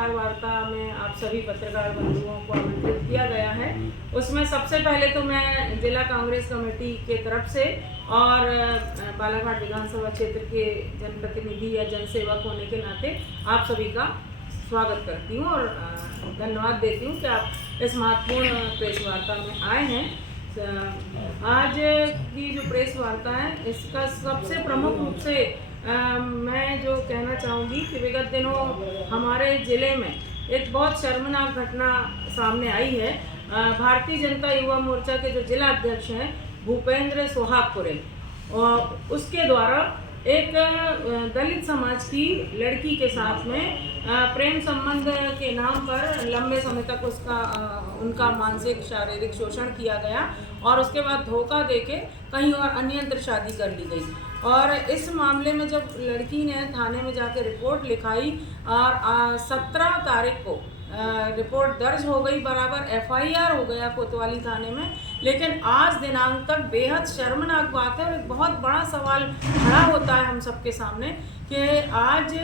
पत्रकार वार्ता में आप सभी पत्रकार बंधुओं को आमंत्रित किया गया है। उसमें सबसे पहले तो मैं जिला कांग्रेस कमेटी के तरफ से और बालाघाट विधानसभा क्षेत्र के जनप्रतिनिधि या जनसेवक होने के नाते आप सभी का स्वागत करती हूँ और धन्यवाद देती हूँ कि आप इस महत्वपूर्ण प्रेस वार्ता में आए हैं। आज की जो प्रेस वार्ता है इसका सबसे प्रमुख रूप से मैं जो कहना चाहूँगी कि विगत दिनों हमारे ज़िले में एक बहुत शर्मनाक घटना सामने आई है। भारतीय जनता युवा मोर्चा के जो जिला अध्यक्ष हैं भूपेंद्र सोहागपुरे और उसके द्वारा एक दलित समाज की लड़की के साथ में प्रेम संबंध के नाम पर लंबे समय तक उनका मानसिक शारीरिक शोषण किया गया और उसके बाद धोखा देके कहीं और अन्यत्र शादी कर ली गई। और इस मामले में जब लड़की ने थाने में जाकर रिपोर्ट लिखाई और 17 तारीख को रिपोर्ट दर्ज हो गई, बराबर FIR हो गया कोतवाली थाने में, लेकिन आज दिनांक तक बेहद शर्मनाक बात है और एक बहुत बड़ा सवाल खड़ा होता है हम सबके सामने कि आज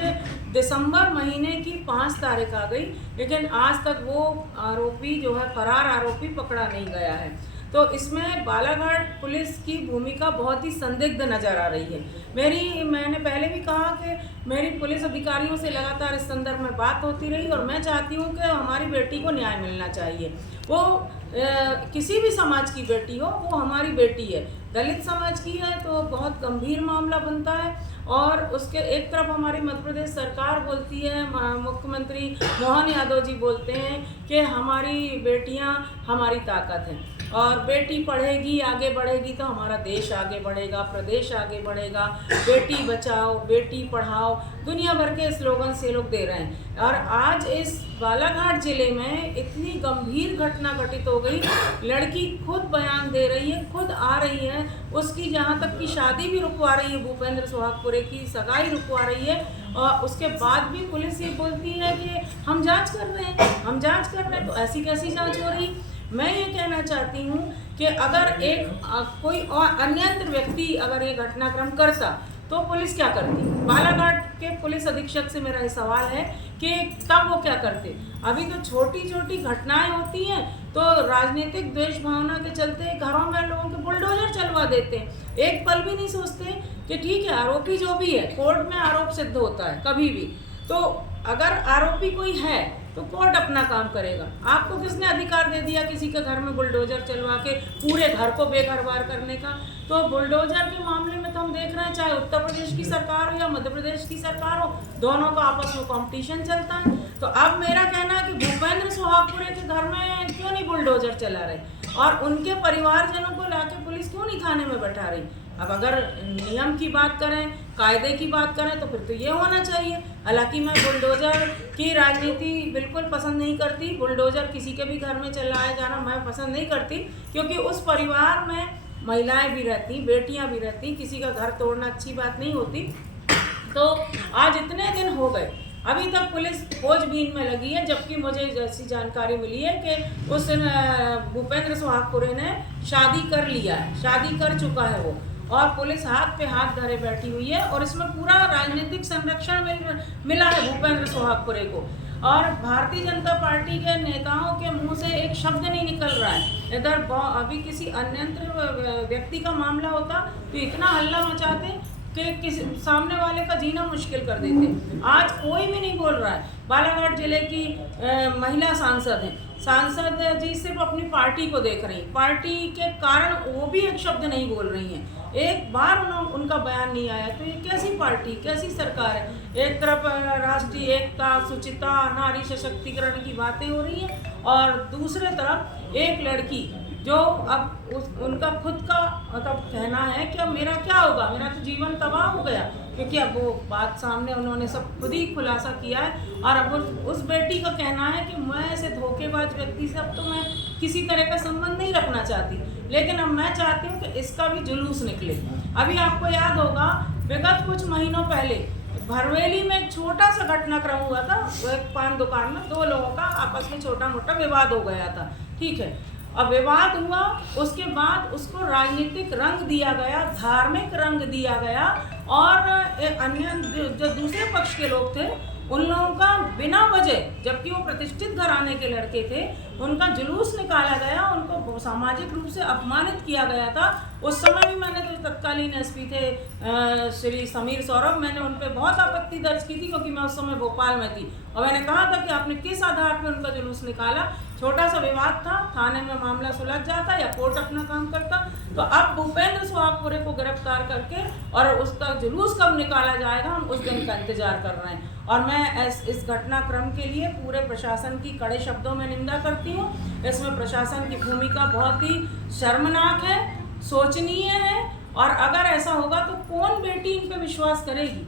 दिसंबर महीने की 5 तारीख आ गई लेकिन आज तक वो आरोपी जो है फरार आरोपी पकड़ा नहीं गया है। तो इसमें बालाघाट पुलिस की भूमिका बहुत ही संदिग्ध नज़र आ रही है। मैंने पहले भी कहा कि मेरी पुलिस अधिकारियों से लगातार इस संदर्भ में बात होती रही और मैं चाहती हूँ कि हमारी बेटी को न्याय मिलना चाहिए। वो किसी भी समाज की बेटी हो, वो हमारी बेटी है। दलित समाज की है तो बहुत गंभीर मामला बनता है और उसके एक तरफ हमारी मध्य प्रदेश सरकार बोलती है, मुख्यमंत्री मोहन यादव जी बोलते हैं कि हमारी बेटियां हमारी ताकत हैं और बेटी पढ़ेगी आगे बढ़ेगी तो हमारा देश आगे बढ़ेगा, प्रदेश आगे बढ़ेगा। बेटी बचाओ बेटी पढ़ाओ दुनिया भर के स्लोगन से लोग दे रहे हैं और आज इस बालाघाट जिले में इतनी गंभीर घटना घटित हो गई। लड़की खुद बयान दे रही है, खुद आ रही है, उसकी जहाँ तक की शादी भी रुकवा रही है, भूपेंद्र सोहागपुरे की सगाई रुकवा रही है और उसके बाद भी पुलिस ये बोलती है कि हम जांच कर रहे हैं, हम जांच कर रहे हैं। तो ऐसी कैसी जांच हो रही? मैं ये कहना चाहती हूँ कि अगर कोई और अन्यत्र व्यक्ति अगर ये घटनाक्रम करता तो पुलिस क्या करती? बालाघाट के पुलिस अधीक्षक से मेरा ये सवाल है कि तब वो क्या करते? अभी तो छोटी छोटी घटनाएं होती हैं तो राजनीतिक द्वेष भावना के चलते घरों में लोगों के बुलडोजर चलवा देते हैं। एक पल भी नहीं सोचते कि ठीक है आरोपी जो भी है, कोर्ट में आरोप सिद्ध होता है कभी भी, तो अगर आरोपी कोई है तो कोर्ट अपना काम करेगा। आपको किसने अधिकार दे दिया किसी के घर में बुलडोजर चलवा के पूरे घर को बेघरबार करने का? तो बुलडोजर के मामले में तो हम देख रहे हैं, चाहे उत्तर प्रदेश की सरकार हो या मध्य प्रदेश की सरकार हो, दोनों का आपस में कंपटीशन चलता है। तो अब मेरा कहना है कि भूपेंद्र सोहागपुरे के घर में क्यों नहीं बुलडोजर चला रहे और उनके परिवारजनों को लाके पुलिस क्यों नहीं खाने में बैठा रही? अब अगर नियम की बात करें, कायदे की बात करें तो फिर तो ये होना चाहिए। हालांकि मैं बुलडोजर की राजनीति बिल्कुल पसंद नहीं करती, बुलडोजर किसी के भी घर में चलाया जाना मैं पसंद नहीं करती, क्योंकि उस परिवार में महिलाएं भी रहती, बेटियां भी रहती, किसी का घर तोड़ना अच्छी बात नहीं होती। तो आज इतने दिन हो गए, अभी तक पुलिस खोजबीन में लगी है, जबकि मुझे जैसी जानकारी मिली है कि उस भूपेंद्र सोहागपुरे ने शादी कर लिया है, शादी कर चुका है वो, और पुलिस हाथ पे हाथ धरे बैठी हुई है और इसमें पूरा राजनीतिक संरक्षण मिला है भूपेंद्र सोहागपुरे को। और भारतीय जनता पार्टी के नेताओं के मुंह से एक शब्द नहीं निकल रहा है। इधर अभी किसी अन्यत्र व्यक्ति का मामला होता तो इतना हल्ला मचाते कि किसी सामने वाले का जीना मुश्किल कर देते। आज कोई भी नहीं बोल रहा है। बालाघाट जिले की महिला सांसद हैं, सांसद जी सिर्फ अपनी पार्टी को देख रही, पार्टी के कारण वो भी एक शब्द नहीं बोल रही हैं, एक बार उनका बयान नहीं आया। तो ये कैसी पार्टी, कैसी सरकार है? एक तरफ राष्ट्रीय एकता, शुचिता, नारी सशक्तिकरण की बातें हो रही हैं और दूसरे तरफ एक लड़की जो अब उनका खुद का मतलब कहना है कि अब मेरा क्या होगा, मेरा तो जीवन तबाह हो गया, क्योंकि अब वो बात सामने उन्होंने सब खुद ही खुलासा किया है। और अब उस बेटी का कहना है कि मैं ऐसे धोखेबाज व्यक्ति से अब तो मैं किसी तरह का संबंध नहीं रखना चाहती, लेकिन अब मैं चाहती हूँ कि इसका भी जुलूस निकले। अभी आपको याद होगा विगत कुछ महीनों पहले भरवेली में एक छोटा सा घटनाक्रम हुआ था, एक पान दुकान में 2 लोगों का आपस में छोटा मोटा विवाद हो गया था, ठीक है। अब विवाद हुआ, उसके बाद उसको राजनीतिक रंग दिया गया, धार्मिक रंग दिया गया और अन्य जो दूसरे पक्ष के लोग थे उन लोगों का बिना वजह, जबकि वो प्रतिष्ठित घराने के लड़के थे, उनका जुलूस निकाला गया, उनको सामाजिक रूप से अपमानित किया गया था। उस समय भी मैंने जो तत्कालीन एसपी थे श्री समीर सौरभ, मैंने उन पर बहुत आपत्ति दर्ज की थी, क्योंकि मैं उस समय भोपाल में थी और मैंने कहा था कि आपने किस आधार पर उनका जुलूस निकाला। छोटा सा विवाद था, थाने में मामला सुलझ जाता या कोर्ट अपना काम करता। तो अब भूपेंद्र सुहागपुरे को गिरफ्तार करके और उसका जुलूस कब निकाला जाएगा, हम उस दिन का इंतजार कर रहे हैं। और मैं इस घटनाक्रम के लिए पूरे प्रशासन की कड़े शब्दों में निंदा करती हूँ। इसमें प्रशासन की भूमिका बहुत ही शर्मनाक है, शोचनीय है, और अगर ऐसा होगा तो कौन बेटी इन पे विश्वास करेगी।